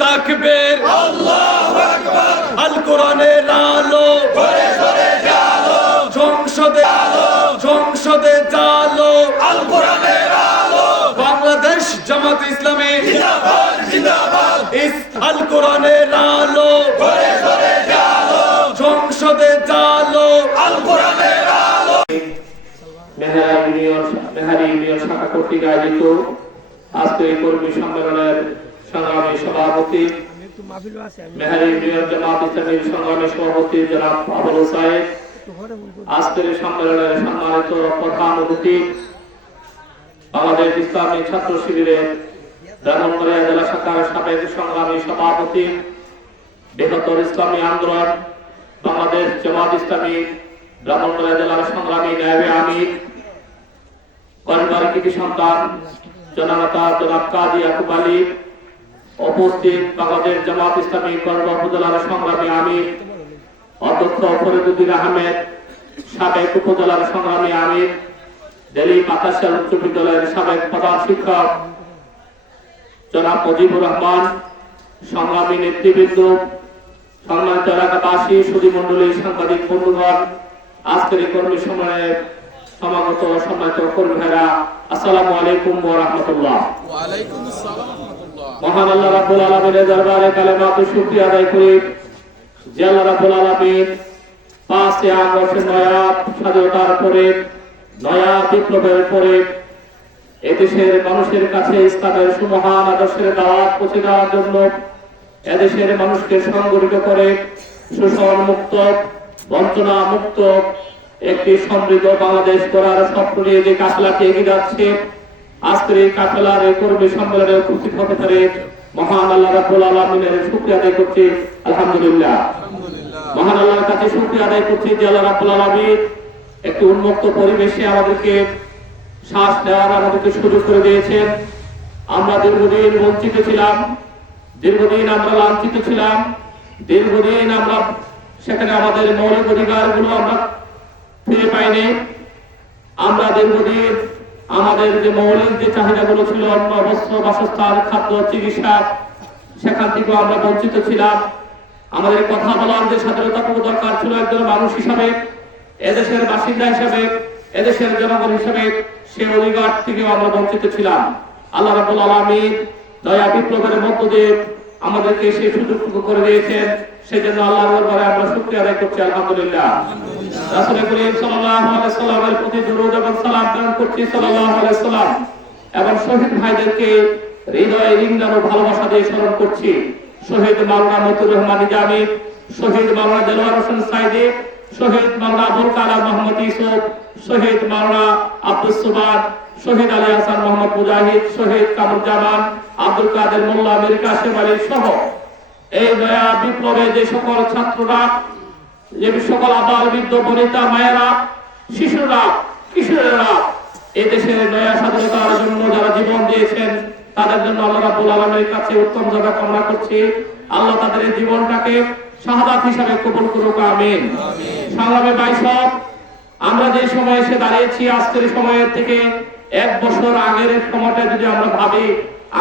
তাকবীর। আল কোরআনের আলো। সংসদে আলো, সংসদে জালো। আল কোরআনের আলো বাংলাদেশ জামাত ইসলামী। জিন্দাবাদ জিন্দাবাদ ইস আল কোরআনের আলো। ঘরে ঘরে জালো সংসদে জালো। আল কোরআনের আলো মেহারি ইউনিয়ন শাখা কর্তৃক আয়োজিত আজকে এই কর্মী সম্মেলনের সংগ্রামী সভাপতি, মেহারি ইউনিয়ন জামাত ইসলামীর সংগ্রামী সভাপতি জনাব আবুল হোসাইন আজকের সম্মেলনের সম্মানিত প্রধান অতিথি বাংলাদেশ ইসলামী ছাত্র শিবিরের ব্রাহ্মণবাড়িয়া জেলা শাখার সাবেক সংগ্রামী সভাপতি, বৃহত্তর ইসলামী আন্দোলন, বাংলাদেশ জামাত ইসলামী ব্রাহ্মণবাড়িয়া জেলার সংগ্রামী নায়বে আমির কলবার কৃতি সন্তান, জননেতা জনাব কাজী আকুব আলী উপস্থিত বাংলাদেশ জামাত ইসলামী কলবা উপজেলার সংগ্রামী আমির অধ্যক্ষ ফরিদুদ্দিন আহমেদ, সাবেক উপজেলার সংগ্রামী আমির দিল্লি পাতাশাল উচ্চ বিদ্যালয়ের সাবেক প্রধান শিক্ষক জনাব মুজিবুর রহমান, সংগ্রামী নেতৃবৃন্দ, সম্মানিত এলাকাবাসী সুদী মন্ডলী সাংবাদিক বন্ধুগণ, আজকের এই কর্মী সম্মেলনে সমাগত সম্মানিত কর্মী ভাইরা আসসালামু আলাইকুম ওয়া রাহমাতুল্লাহ। ওয়ালাইকুম আসসালাম। রাহমাতুল্লাহ মহান আল্লাহ রাব্বুল আলামিনের দরবারে কালেমাত শুকরিয়া আদায় করি। যে আল্লাহ রাব্বুল আলামিন পাঁচে আগস্ট নয়া স্বাধীনতার পরে, নয়া বিপ্লবের পরে এদেশের মানুষের কাছে ইসলামের সুমহান আদর্শের দাওয়াত পৌঁছে দেওয়ার জন্য এদেশের মানুষকে সংগঠিত করে শোষণ মুক্ত, বঞ্চনা মুক্ত একটি সমৃদ্ধ বাংলাদেশ করার স্বপ্ন নিয়ে যে কাফেলাটি এগিয়ে যাচ্ছে আজকের এই কাফেলার এই কর্মী সম্মেলনে উপস্থিত হতে পারে মহান আল্লাহ রাব্বুল আলামিনের শুকরিয়া আদায় করছি আলহামদুলিল্লাহ। মহান আল্লাহর কাছে শুকরিয়া আদায় করছি যে আল্লাহ রাব্বুল আলামিন একটি উন্মুক্ত পরিবেশে আমাদেরকে শ্বাস নেওয়ার আমাদেরকে সুযোগ করে দিয়েছেন। আমরা দীর্ঘদিন বঞ্চিত ছিলাম দীর্ঘদিন আমরা লাঞ্ছিত ছিলাম দীর্ঘদিন আমরা সেখানে আমাদের মৌলিক অধিকারগুলো আমরা ফিরে পাইনি। আমরা দীর্ঘদিন আমাদের যে মৌলিক যে চাহিদাগুলো ছিল অন্ন বস্ত্র, বাসস্থান, খাদ্য, চিকিৎসা, সেখান থেকেও আমরা বঞ্চিত ছিলাম। আমাদের কথা বলার যে স্বাধীনতাটুকু দরকার ছিল একজন মানুষ হিসাবে, এদেশের বাসিন্দা হিসাবে, এদেশের জনগণ হিসাবে, সে অধিকার থেকেও আমরা বঞ্চিত ছিলাম। আল্লাহ রাবুল আলমীর দয়া বিপ্লবের মধ্য দিয়ে আমাদেরকে সেই সুযোগটুকু করে দিয়েছেন। সেই জন্য আল্লাহর দরবারে আমরা শুকরিয়া আদায় করছি, আলহামদুলিল্লাহ। রাসূল করিম সাল্লাল্লাহু আলাইহি সাল্লামের প্রতি দরুদ এবং সালাম প্রেরণ করছি সাল্লাল্লাহু আলাইহি সাল্লাম। এবং শহীদ ভাইদেরকে হৃদয়ে রিংদানো ভালোবাসা দিয়ে স্মরণ করছি। শহীদ মাওলানা মতুর রহমান নিজামী, শহীদ মাওলানা দেলোয়ার হোসেন সাইদি, শহীদ মাওলানা আবুল কালাম মোহাম্মদ ইউসুফ, শহীদ মাওলানা আব্দুল সুবাদ, শহীদ আলী হাসান মোহাম্মদ মুজাহিদ, শহীদ কামরুজ্জামান, আব্দুল কাদের মোল্লা, মীর কাসিম আলী সহ। এই নয়া বিপ্লবে যে সকল ছাত্ররা যে সকল আবার বৃদ্ধ বনিতা মায়েরা শিশুরা কিশোরেরা এই দেশের নয়া স্বাধীনতার জন্য যারা জীবন দিয়েছেন তাদের জন্য আল্লাহ রাব্বুল আলামিনের কাছে উত্তম জায়গা কামনা করছি। আল্লাহ তাদের এই জীবনটাকে শাহাদাত হিসাবে কবুল করুক আমিন। সংগ্রামে আমরা যে সময়ে এসে দাঁড়িয়েছি আজকের সময়ের থেকে এক বছর আগের সময়টা যদি আমরা ভাবি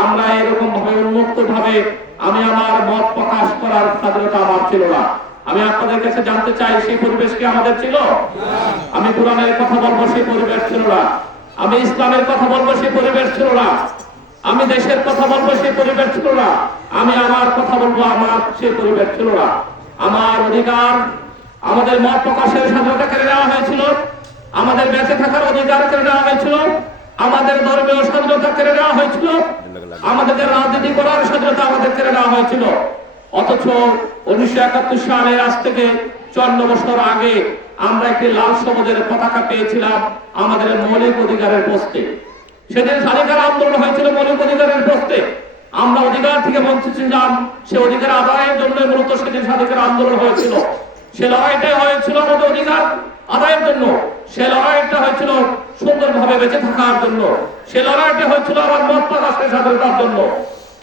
আমরা এরকম ভাবে উন্মুক্ত ভাবে আমি আমার মত প্রকাশ করার স্বাধীনতা আমার ছিল না। আমি আপনাদের কাছে জানতে চাই, সেই পরিবেশ কি আমাদের ছিল? আমি কোরআনের কথা বলব, সেই পরিবেশ ছিল না। আমি ইসলামের কথা বলব, সেই পরিবেশ ছিল না। আমি দেশের কথা বলব, সেই পরিবেশ ছিল না। আমি আমার কথা বলব, আমার সেই পরিবেশ ছিল না। আমার অধিকার আমাদের মত প্রকাশের স্বাধীনতা কেড়ে নেওয়া হয়েছিল। আমাদের বেঁচে থাকার অধিকার কেড়ে নেওয়া হয়েছিল। আমাদের ধর্মীয় স্বাধীনতা কেড়ে নেওয়া হয়েছিল। আমাদের রাজনীতি করার স্বাধীনতা আমাদের কেড়ে নেওয়া হয়েছিল। অথচ উনিশশো একাত্তর সালে আজ থেকে চুয়ান্ন বছর আগে আমরা একটি লাল সমাজের পতাকা পেয়েছিলাম আমাদের মৌলিক অধিকারের পোস্টে। সেদিন স্বাধিকার আন্দোলন হয়েছিল মৌলিক অধিকারের পোস্টে। আমরা অধিকার থেকে বঞ্চিত ছিলাম, সে অধিকার আদায়ের জন্য মূলত সেদিন স্বাধিকার আন্দোলন হয়েছিল। সে লড়াইটাই হয়েছিল আমাদের অধিকার আদায়ের জন্য। সে লড়াইটা হয়েছিল সুন্দরভাবে বেঁচে থাকার জন্য। সে লড়াইটা হয়েছিল আমার মত প্রকাশের স্বাধীনতার জন্য।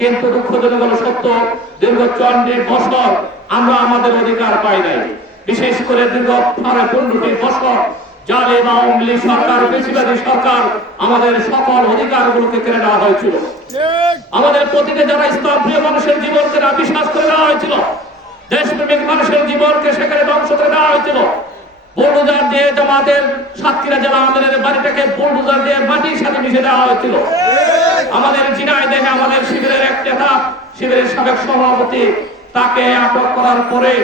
কিন্তু দুঃখজনক হলো সত্য, দীর্ঘ চুয়ান্নটি বছর আমরা আমাদের অধিকার পাই নাই। বিশেষ করে দীর্ঘ বছর লীগ সরকার সরকার আমাদের সকল অধিকারগুলোকে কেড়ে নেওয়া হয়েছিল। আমাদের প্রতিটি যারা ইসলাম মানুষের জীবনকে বিশ্বাস করে দেওয়া হয়েছিল, দেশপ্রেমিক মানুষের জীবনকে সেখানে ধ্বংস করে দেওয়া হয়েছিল। বুলডোজার দিয়ে জামাতের সাতক্ষীরা জেলা আমাদের বাড়িটাকে বুলডোজার দিয়ে মাটির সাথে মিশে দেওয়া হয়েছিল। আমাদের জিনায় দেখে আমাদের শিবিরের এক নেতা, শিবিরের সাবেক সভাপতি, তাকে আটক করার পরে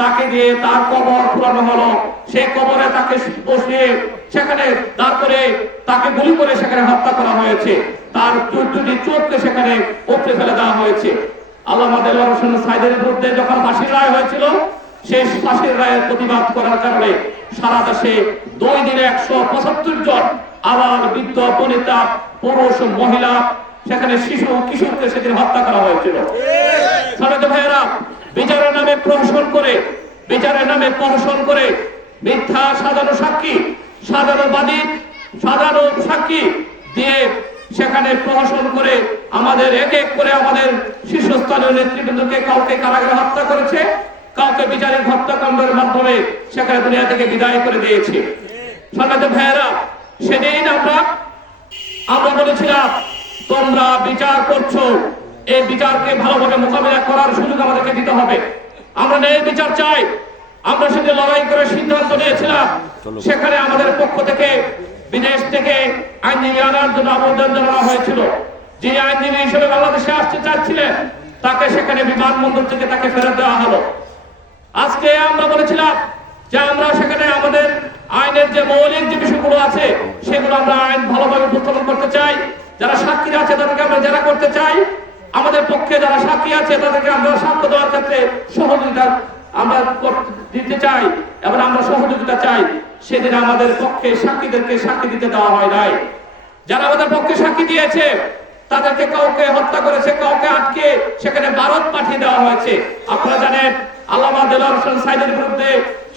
তাকে দিয়ে তার কবর পুরানো হলো। সেই কবরে তাকে বসিয়ে সেখানে করে তাকে গুলি করে সেখানে হত্যা করা হয়েছে। তার দুটি চোখকে সেখানে উপড়ে ফেলে দেওয়া হয়েছে। আল্লাহ আমাদের সাইদের বিরুদ্ধে যখন ফাঁসির রায় হয়েছিল সেই পাশের রায়ের প্রতিবাদ করার কারণে সারা দেশে দুই দিনে একশো পঁচাত্তর জন আবার বৃদ্ধ বনিতা, পুরুষ, মহিলা, সেখানে শিশু কিশোরকে সেদিন হত্যা করা হয়েছিল। ভাইয়েরা, বিচারের নামে প্রহসন করে, বিচারের নামে প্রহসন করে মিথ্যা সাজানো সাক্ষী, সাজানো বাদী, সাজানো সাক্ষী দিয়ে সেখানে প্রহসন করে আমাদের এক এক করে আমাদের শীর্ষস্থানীয় নেতৃবৃন্দকে কাউকে কারাগারে হত্যা করেছে। বিচারিক হত্যাকাণ্ডের মাধ্যমে সেখানে দুনিয়া থেকে বিদায় করে দিয়েছে। সনাত ভাইয়েরা সেদিন আমরা আমরা বলেছিলাম তোমরা বিচার করছ। এই বিচারকে ভালোভাবে মোকাবিলা করার সুযোগ আমাদেরকে দিতে হবে। আমরা ন্যায় বিচার চাই। আমরা সেটা লড়াই করে সিদ্ধান্ত নিয়েছিলাম সেখানে আমাদের পক্ষ থেকে বিদেশ থেকে আইনজীবী আনার জন্য আবেদন জানানো হয়েছিল। যিনি আইনজীবী হিসেবে বাংলাদেশে আসতে চাচ্ছিলেন তাকে সেখানে বিমানবন্দর থেকে তাকে ফেরত দেওয়া হলো। আজকে আমরা বলেছিলাম যে আমরা সেখানে আমাদের আইনের যে মৌলিক যে বিষয়গুলো আছে, সেগুলো আমরা আইন ভালোভাবে উপস্থাপন করতে চাই। যারা সাক্ষী আছে, তাদেরকে আমরা যারা করতে চাই। আমাদের পক্ষে যারা সাক্ষী আছে, তাদেরকে আমরা সাক্ষ্য দেওয়ার ক্ষেত্রে সহযোগিতা আমরা দিতে চাই এবং আমরা সহযোগিতা চাই। সেদিন আমাদের পক্ষে সাক্ষীদেরকে সাক্ষী দিতে দেওয়া হয় নাই। যারা আমাদের পক্ষে সাক্ষী দিয়েছে, তাদেরকে কাউকে হত্যা করেছে, কাউকে আটকে সেখানে ভারত পাঠিয়ে দেওয়া হয়েছে। আপনারা জানেন আল্লামা দেলার হোসেন সাইদের বিরুদ্ধে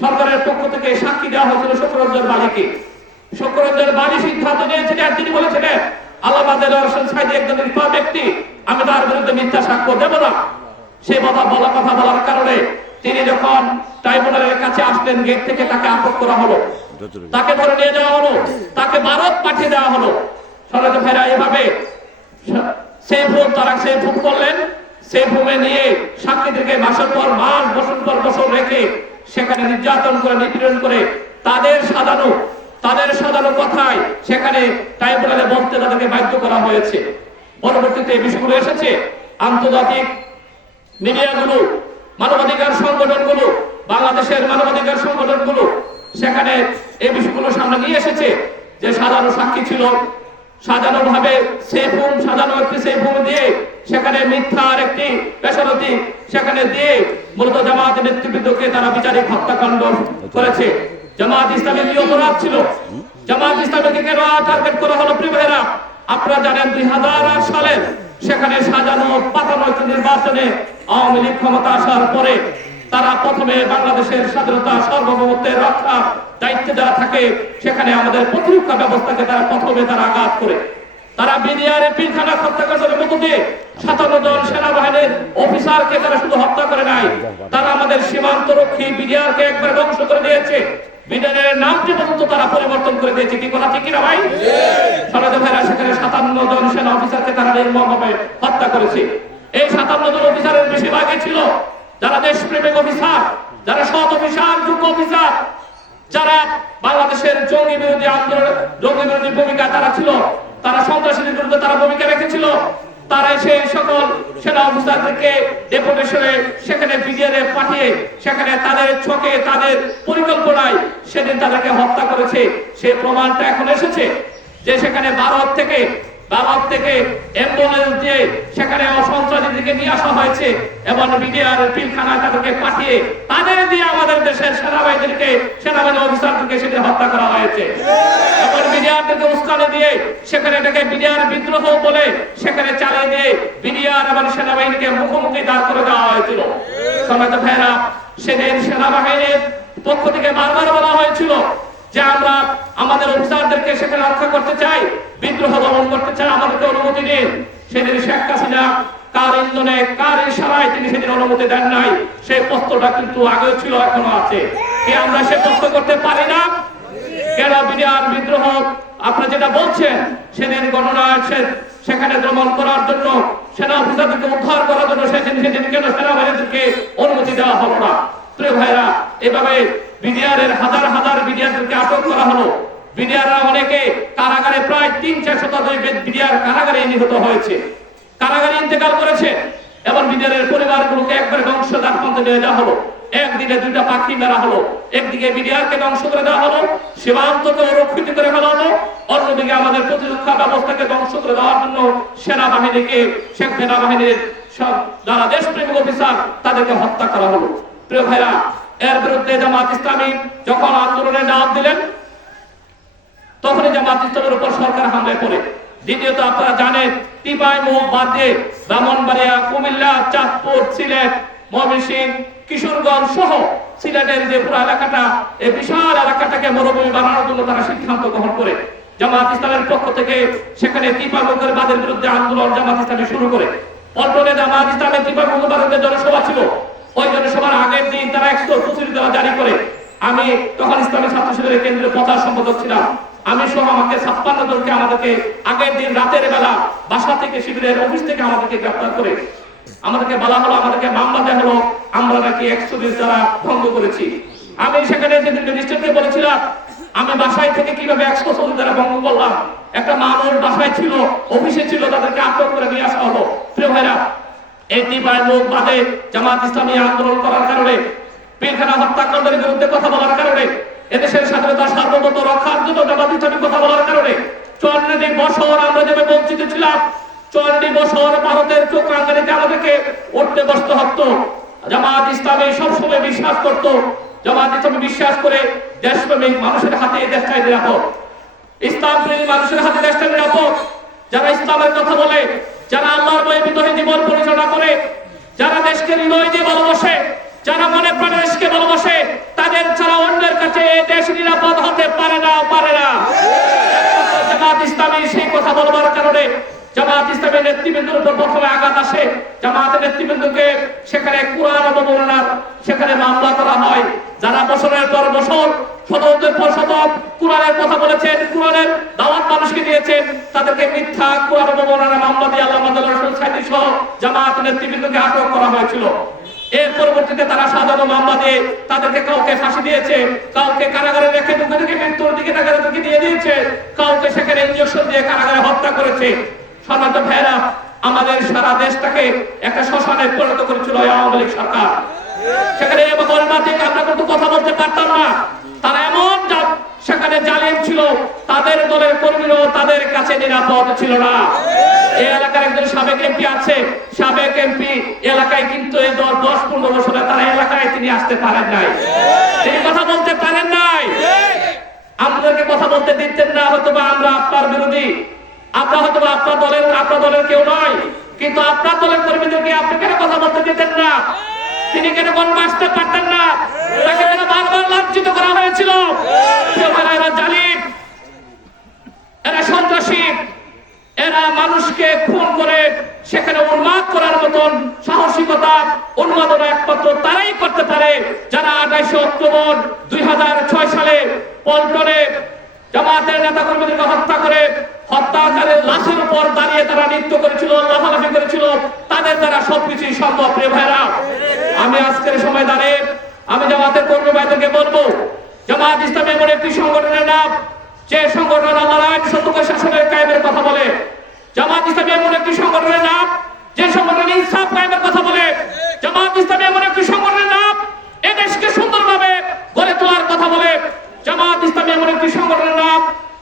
সরকারের পক্ষ থেকে সাক্ষী দেওয়া হয়েছিল শুক্রঞ্জন বালিকে শুক্রঞ্জন বালি সিদ্ধান্ত নিয়েছিলেন, তিনি বলেছিলেন, আল্লামা দেলার হোসেন সাইদি একজন নিষ্পাপ ব্যক্তি, আমি তার বিরুদ্ধে মিথ্যা সাক্ষ্য দেব না। সে কথা বলা, কথা বলার কারণে তিনি যখন ট্রাইব্যুনালের কাছে আসলেন, গেট থেকে তাকে আটক করা হলো। তাকে ধরে নিয়ে যাওয়া হলো, তাকে ভারত পাঠিয়ে দেওয়া হলো। সরাজ ভাইরা, এভাবে সেই ভোট তারা সেই ভোট করলেন। সেই ভূমে নিয়ে মাসের পর রেখে সেখানে নির্যাতন করে করে তাদের সাজানো তাদের সাজানো কথায় সেখানে বাধ্য করা হয়েছে। পরবর্তীতে এই বিষয়গুলো এসেছে। আন্তর্জাতিক মানবাধিকার সংগঠনগুলো, বাংলাদেশের মানবাধিকার সংগঠনগুলো সেখানে এই বিষয়গুলো সামনে নিয়ে এসেছে যে সাধারণ সাক্ষী ছিল সাজানো ভাবে সেফ হোম সাজানো একটি সেফ হোম দিয়ে সেখানে মিথ্যার একটি পেশারতি সেখানে দিয়ে মূলত জামাত নেতৃবৃন্দকে তারা বিচারিক হত্যাকাণ্ড করেছে। জামাত ইসলামের কি অপরাধ ছিল? জামাত ইসলামীকে কেন টার্গেট করা হলো প্রিয় ভাইয়েরা? আপনারা জানেন দুই হাজার আট সালে সেখানে সাজানো পাতানো একটি নির্বাচনে আওয়ামী লীগ ক্ষমতা আসার পরে তারা প্রথমে বাংলাদেশের স্বাধীনতা, সার্বভৌমত্বের রক্ষা দায়িত্বে যারা থাকে, সেখানে আমাদের প্রতিরক্ষা ব্যবস্থাকে তারা প্রথমে তারা আঘাত করে। তারা বিডিআরের পিলখানা হত্যাকাণ্ডের মধ্য দিয়ে সাতান্ন জন সেনাবাহিনীর অফিসারকে তারা শুধু হত্যা করে নাই, তারা আমাদের সীমান্ত রক্ষী বিডিআরকে একবার ধ্বংস করে দিয়েছে। বিডিআরের নামটি পর্যন্ত তারা পরিবর্তন করে দিয়েছে, কি কথা ঠিক কিনা ভাই? সরাজ ভাইরা সেখানে সাতান্ন জন সেনা অফিসারকে তারা নির্মমভাবে হত্যা করেছে। এই সাতান্ন জন অফিসারের বেশিরভাগই ছিল যারা দেশপ্রেমিক অফিসার, যারা সৎ অফিসার, যোগ্য অফিসার, যারা বাংলাদেশের জঙ্গি বিরোধী আন্দোলন জঙ্গি বিরোধী ভূমিকা তারা ছিল, তারা সন্ত্রাসীদের বিরুদ্ধে তারা ভূমিকা রেখেছিল তারা সেই সকল সেনা অফিসারদেরকে ডেপুটেশনে সেখানে বিডিআরে পাঠিয়ে, সেখানে তাদের ছকে, তাদের পরিকল্পনায় সেদিন তাদেরকে হত্যা করেছে। সেই প্রমাণটা এখন এসেছে যে সেখানে ভারত থেকে ভারত থেকে অ্যাম্বুলেন্স দিয়ে সেখানে অসন্ত্রাসীদেরকে নিয়ে আসা হয়েছে এবং বিডিআর পিলখানায় তাদেরকে পাঠিয়ে তাদের দিয়ে আমাদের দেশের সেনাবাহিনীদেরকে সেনাবাহিনী অফিসারদেরকে সেদিন হত্যা করা হয়েছে। এবং বিডিআরদেরকে দিয়ে সেখানে এটাকে বিডিআর বিদ্রোহ বলে সেখানে চালিয়ে দিয়ে বিডিআর এবং সেনাবাহিনীকে মুখোমুখি দাঁড় করে দেওয়া হয়েছিল। সমাজ ভাইরা সেদিন সেনাবাহিনীর পক্ষ থেকে বারবার বলা হয়েছিল যে আমরা আমাদের অফিসারদেরকে সেখানে রক্ষা করতে চাই, বিদ্রোহ দমন করতে চাই, আমাদেরকে অনুমতি দিন। সেদিন শেখ হাসিনা কার ইন্ধনে, কার ইশারায় তিনি সেদিন অনুমতি দেন নাই, সেই প্রশ্নটা কিন্তু আগেও ছিল এখনও আছে। কি আমরা সে প্রশ্ন করতে পারি না? কেন বিডিআর বিদ্রোহ? আপনারা যেটা বলছেন, সেদিন আছে সেখানে দমন করার জন্য, সেনা অফিসারদেরকে উদ্ধার করার জন্য সেদিন সেদিন কেন সেনাবাহিনীদেরকে অনুমতি দেওয়া হলো না? প্রিয় ভাইরা এভাবে বিডিআর এর হাজার হাজার বিডিআরদেরকে আটক করা হলো। বিডিআররা অনেকে কারাগারে প্রায় তিন চার শতাধিক বিডিআর কারাগারে নিহত হয়েছে। কারাগারে ইন্তেকাল করেছে এবং বিডিআরের পরিবারগুলোকে একবারে ধ্বংস দাপন্তে নিয়ে যাওয়া হলো। একদিকে দুইটা পাখি মেরা হলো, একদিকে বিডিআরকে ধ্বংস করে দেওয়া হলো সীমান্তকে রক্ষিত করে ফেলা হলো। অন্যদিকে আমাদের প্রতিরক্ষা ব্যবস্থাকে ধ্বংস করে দেওয়ার জন্য সেনাবাহিনীকে সেনাবাহিনীর সব যারা দেশপ্রেমিক অফিসার, তাদেরকে হত্যা করা হলো। প্রিয় ভাইরা এর বিরুদ্ধে জামাত ইসলামী যখন আন্দোলনের ডাক দিলেন, তখনই জামাত ইসলামের উপর সরকার হামলায় দ্বিতীয়ত আপনারা জানেন টিপাই মুখ ব্রাহ্মণবাড়িয়া, কুমিল্লা, চাঁদপুর, সিলেট কিশোরগঞ্জ সহ সিলেটের যে পুরো এলাকাটা, এই বিশাল এলাকাটাকে মরুভূমি বানানোর জন্য তারা সিদ্ধান্ত গ্রহণ করে। জামাত ইসলামের পক্ষ থেকে সেখানে টিপা মুখের বাদের বিরুদ্ধে আন্দোলন জামাত শুরু করে। পল্টনে জামাত ইসলামের টিপা মুখ বাদের জনসভা ছিল। ওই জনসভার আগের দিন তারা একশো পঁচিশ জারি করে। আমি তখন ইসলামী ছাত্র শিবিরের কেন্দ্রীয় প্রচার সম্পাদক ছিলাম। আমি সহ আমাকে ছাপ্পান্ন জনকে আমাদেরকে আগের দিন রাতের বেলা বাসা থেকে শিবিরের অফিস থেকে আমাদেরকে গ্রেফতার করে। আমাদেরকে বলা হলো, আমাদেরকে মামলা দেওয়া হলো, আমরা নাকি একশো দিন দ্বারা ভঙ্গ করেছি। আমি সেখানে যেদিন রেজিস্ট্রেটকে বলেছিলাম, আমি বাসায় থেকে কীভাবে একশো চল্লিশ দ্বারা ভঙ্গ করলাম, একটা মানুষ বাসায় ছিল, অফিসে ছিল, তাদেরকে আটক করে নিয়ে আসা হলো। প্রিয় ভাইরা এই টিপায় লোক বাদে জামাত ইসলামী আন্দোলন করার কারণে, পিলখানা হত্যাকাণ্ডের বিরুদ্ধে কথা বলার কারণে, এদেশের স্বাধীনতা সার্বভৌমত্ব রক্ষার জন্য জামাত ইসলামী কথা বলার কারণে চুয়ান্নটি বছর আমরা যেভাবে বঞ্চিত ছিলাম চুয়ান্নটি বছর ভারতের চোখ রাঙ্গানিতে আমাদেরকে উঠতে বসতে হতো। জামাত ইসলামী সবসময় বিশ্বাস করত, জামাত ইসলামী বিশ্বাস করে দেশপ্রেমিক মানুষের হাতে দেশটাই নিরাপদ। ইসলাম প্রেমী মানুষের হাতে দেশটা নিরাপদ। যারা ইসলামের কথা বলে যারা আল্লাহর বই বিতরী জীবন পরিচালনা করে, যারা দেশকে হৃদয় দিয়ে ভালোবাসে, যারা মনে প্রাণে দেশকে ভালোবাসে, তাদের ছাড়া অন্যের কাছে এই দেশ নিরাপদ হতে পারে না পারে না। ইসলামী সেই কথা বলবার কারণে নেতৃবৃন্দের উপর প্রথমে আঘাত আসে। জামাতের নেতৃবৃন্দকে সেখানে কোরআন অবমাননার সেখানে মামলা করা হয়। যারা বছরের পর বছর শতাব্দের পর শতক কোরআনের কথা বলেছেন, কোরআনের দাওয়াত মানুষকে দিয়েছেন, তাদেরকে মিথ্যা কোরআন অবমাননার মামলা দিয়ে আল্লাহ রসুল সাইদি সহ জামাত নেতৃবৃন্দকে আটক করা হয়েছিল। এর পরবর্তীতে তারা সাজানো মামলা দিয়ে তাদেরকে কাউকে ফাঁসি দিয়েছে, কাউকে কারাগারে রেখে থেকে মৃত্যুর দিকে তাদেরকে দিয়ে দিয়েছে, কাউকে সেখানে ইঞ্জেকশন দিয়ে কারাগারে হত্যা করেছে। সম্মানিত ভাইরা আমাদের সারা দেশটাকে একটা শ্মশানে পরিণত করেছিল আওয়ামী লীগ সরকার। সেখানে আমরা কিন্তু কথা বলতে পারতাম না। তারা এমন সেখানে জালিম ছিল, তাদের দলের কর্মীরাও তাদের কাছে নিরাপদ ছিল না। এই এলাকার একজন সাবেক এমপি আছে, সাবেক এমপি এলাকায় কিন্তু এই দশ দশ পনেরো বছরে তারা এলাকায় তিনি আসতে পারেন নাই। তিনি কথা বলতে পারেন নাই। আমাদেরকে কথা বলতে দিতেন না হয়তো বা আমরা আপনার বিরোধী আমরা হয়তো আপনার দলের আপনার দলের কেউ নয়, কিন্তু আপনার দলের কর্মীদেরকে আপনি কেন কথা বলতে দিতেন না? তিনি কেন কোন আসতে পারতেন না? তাকে কেন বারবার লাঞ্ছিত করা হয়েছিল? এরা জালিম, এরা সন্ত্রাসী, এরা মানুষকে খুন করে সেখানে উন্মাদ করার মতন সাহসিকতা, উন্মাদনা একমাত্র তারাই করতে পারে। যারা আঠাইশে অক্টোবর দুই হাজার ছয় সালে পল্টনে জামাতের নেতা কর্মীদেরকে হত্যা করে হত্যাকারের লাশের উপর দাঁড়িয়ে তারা নৃত্য করেছিল, লাফালাফি করেছিল, তাদের দ্বারা সবকিছুই সম্ভব, প্রিয় ভাইরা আমি আজকের সময় দাঁড়িয়ে আমি জামাতের কর্মী ভাইদেরকে বলব, জামাত ইসলামী এমন একটি সংগঠনের নাম, যে সংগঠন আল্লাহর আইন সত্যকে শাসনের কায়েমের কথা বলে। জামাত ইসলামী এমন একটি সংগঠনের নাম, যে সংগঠন ইনসাফ কায়েমের কথা বলে। জামাত ইসলামী এমন একটি সংগঠনের নাম এ দেশকে সুন্দরভাবে গড়ে তোলার কথা বলে। জামাত ইসলামী এমন একটি সংগঠনের নাম,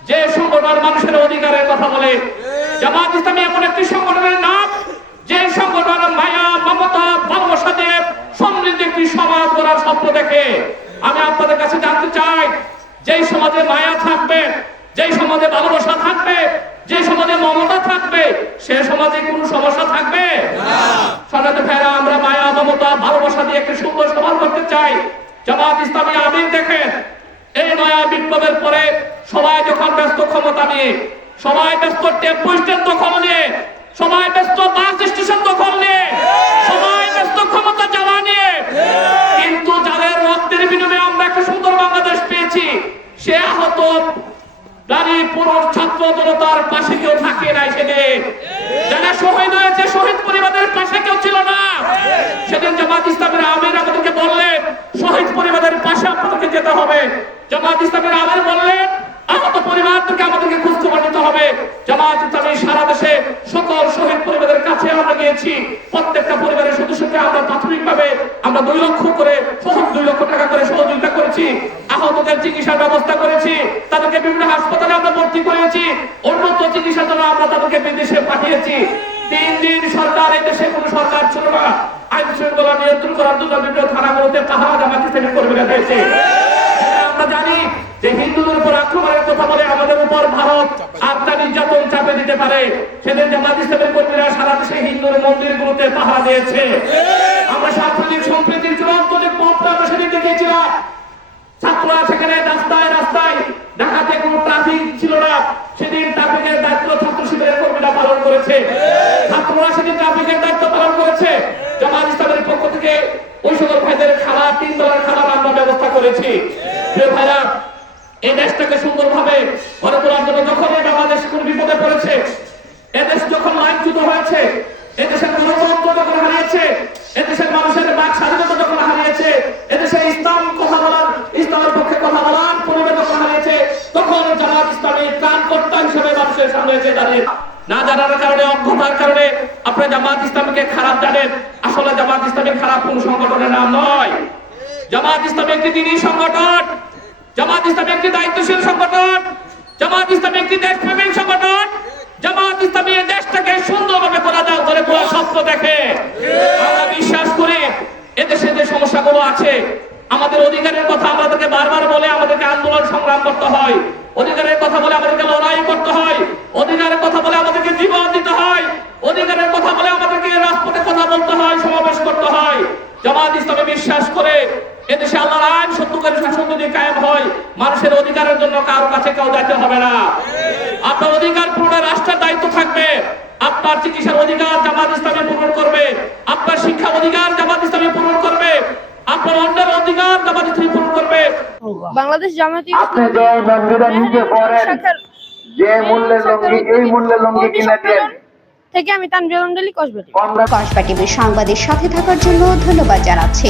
যে সংগঠন মানুষের অধিকারের কথা বলে। জামাত ইসলামী এমন একটি সংগঠনের নাম, যে সংগঠন মায়া, মমতা ভালোবাসা দিয়ে সমৃদ্ধ একটি সমাজ গড়ার স্বপ্ন দেখে। আমি আপনাদের কাছে জানতে চাই, যেই সমাজে মায়া থাকবে, যেই সমাজে ভালোবাসা থাকবে যে সমাজে মমতা থাকবে, সে সমাজে কোনো সমস্যা থাকবে? সাধারণত ফেরা আমরা মায়া, মমতা, ভালোবাসা দিয়ে একটি সুন্দর সমাজ করতে চাই। জামাত ইসলামী আমির দেখেন। এই নয়া বিপ্লবের পরে সবাই যখন ব্যস্ত ক্ষমতা নিয়ে, সবাই ব্যস্ত টেম্পু স্ট্যান্ড দখল নিয়ে, সবাই ব্যস্ত বাস স্টেশন দখল নিয়ে, সবাই ব্যস্ত ক্ষমতা চালা নিয়ে, কিন্তু যাদের রক্তের বিনিময়ে আমরা একটা সুন্দর বাংলাদেশ পেয়েছি, সে আহত নারী পুরুষ ছাত্র জনতার পাশে কেউ থাকে নাই সেদিন। যারা শহীদ হয়েছে, শহীদ পরিবারের পাশে কেউ ছিল না। সেদিন জামাত ইসলামের আমির আমাদেরকে বললেন, শহীদ পরিবারের পাশে আপনাদেরকে যেতে হবে। জামাত ইসলামের আলেম বললেন আহত পরিবার থেকে আমাদেরকে খুঁজ খবর নিতে হবে। জামাত ইসলামী সারা দেশে সকল শহীদ পরিবারের কাছে আমরা গিয়েছি। প্রত্যেকটা পরিবারের সদস্যকে আমরা প্রাথমিকভাবে আমরা দুই লক্ষ করে সহজ দুই লক্ষ টাকা করে সহযোগিতা করেছি। আহতদের চিকিৎসার ব্যবস্থা করেছি। তাদেরকে বিভিন্ন হাসপাতালে আমরা ভর্তি করেছি। উন্নত চিকিৎসার জন্য আমরা তাদেরকে বিদেশে পাঠিয়েছি। তিন দিন সরকার, এই দেশে কোন সরকার ছিল না। আইন শৃঙ্খলা নিয়ন্ত্রণ করার জন্য বিভিন্ন থানাগুলোতে কাহার জামাত ইসলামী কর্মীরা পেয়েছে জানি যে হিন্দুদের উপর আক্রমণের কথা বলে আমাদের উপর ভারত আত্মা নির্যাতন চাপে দিতে পারে। সেদিন জামাত ইসলামের কর্মীরা সারা দেশে হিন্দুর মন্দিরগুলোতে পাহারা দিয়েছে। আমরা সাম্প্রতিক সম্প্রীতির চূড়ান্ত যে পথটা আমরা সেদিন দেখিয়েছিলাম। ছাত্ররা সেখানে রাস্তায় রাস্তায় ঢাকাতে কোনো ট্রাফিক ছিল না। সেদিন ট্রাফিকের দায়িত্ব ছাত্র শিবিরের কর্মীরা পালন করেছে। ছাত্ররা সেদিন ট্রাফিকের দায়িত্ব পালন করেছে। জামাত ইসলামের পক্ষ থেকে ওই সকল ভাইদের খাবার তিন ডলার খাবার আমরা ব্যবস্থা করেছি। ভাইরা এই দেশটাকে সুন্দরভাবে গড়ে তোলার জন্য যখন এই বাংলাদেশ কোন বিপদে পড়েছে এদেশ যখন লাইনচ্যুত হয়েছে এদেশের গণতন্ত্র যখন হারিয়েছে এদেশের মানুষের বাক স্বাধীনতা যখন হারিয়েছে এদেশে ইসলাম কথা বলার, ইসলামের পক্ষে কথা বলার পরিবেশ যখন হারিয়েছে, তখন জামাত ইসলামী প্রাণ কর্তা হিসেবে মানুষের সামনে এসে দাঁড়িয়ে, না জানার কারণে অজ্ঞতার কারণে আপনি জামাত ইসলামীকে খারাপ জানেন, আসলে জামাত ইসলামী খারাপ কোন সংগঠনের নাম নয়। জামাত ইসলামী একটি দিনই সংগঠন। জামাত ইসলামী একটি দায়িত্বশীল সংগঠন। জামাত ইসলামী একটি দেশপ্রেমিক সংগঠন। জামাত ইসলামী দেশটাকে সুন্দরভাবে যায় করে তোলার স্বপ্ন দেখে। আমরা বিশ্বাস করি, এদেশে যে সমস্যাগুলো আছে, আমাদের অধিকারের কথা আমাদেরকে বারবার বলে আমাদেরকে আন্দোলন সংগ্রাম করতে হয়। অধিকারের কথা বলে আমাদেরকে লড়াই করতে হয়। অধিকারের কথা বলে আমাদেরকে জীবন দিতে হয়। অধিকারের কথা বলে আমাদেরকে রাজপথে কথা বলতে হয়, সমাবেশ করতে হয়। জামাত ইসলামে বিশ্বাস করে এদেশে আল্লাহর আইন সত্যকারী শাসন যদি কায়েম হয় মানুষের অধিকারের জন্য কারও কাছে কেউ যাইতে হবে না। আপনার অধিকার পূরণের রাষ্ট্রের দায়িত্ব থাকবে। আপনার চিকিৎসার অধিকার জামাত ইসলামী পূরণ করবে। আপনার শিক্ষা অধিকার জামাত ইসলামী পূরণ করবে। আপনার অন্যের অধিকার জামাত ইসলামী পূরণ করবে। বাংলাদেশ জামাতি আপনি যে লঙ্গিটা নিজে পরেন যে মূল্যের লঙ্গি এই মূল্যের লঙ্গি কিনে দেন। থেকে আমি কসবাটি। সংবাদের সাথে থাকার জন্য ধন্যবাদ জানাচ্ছি।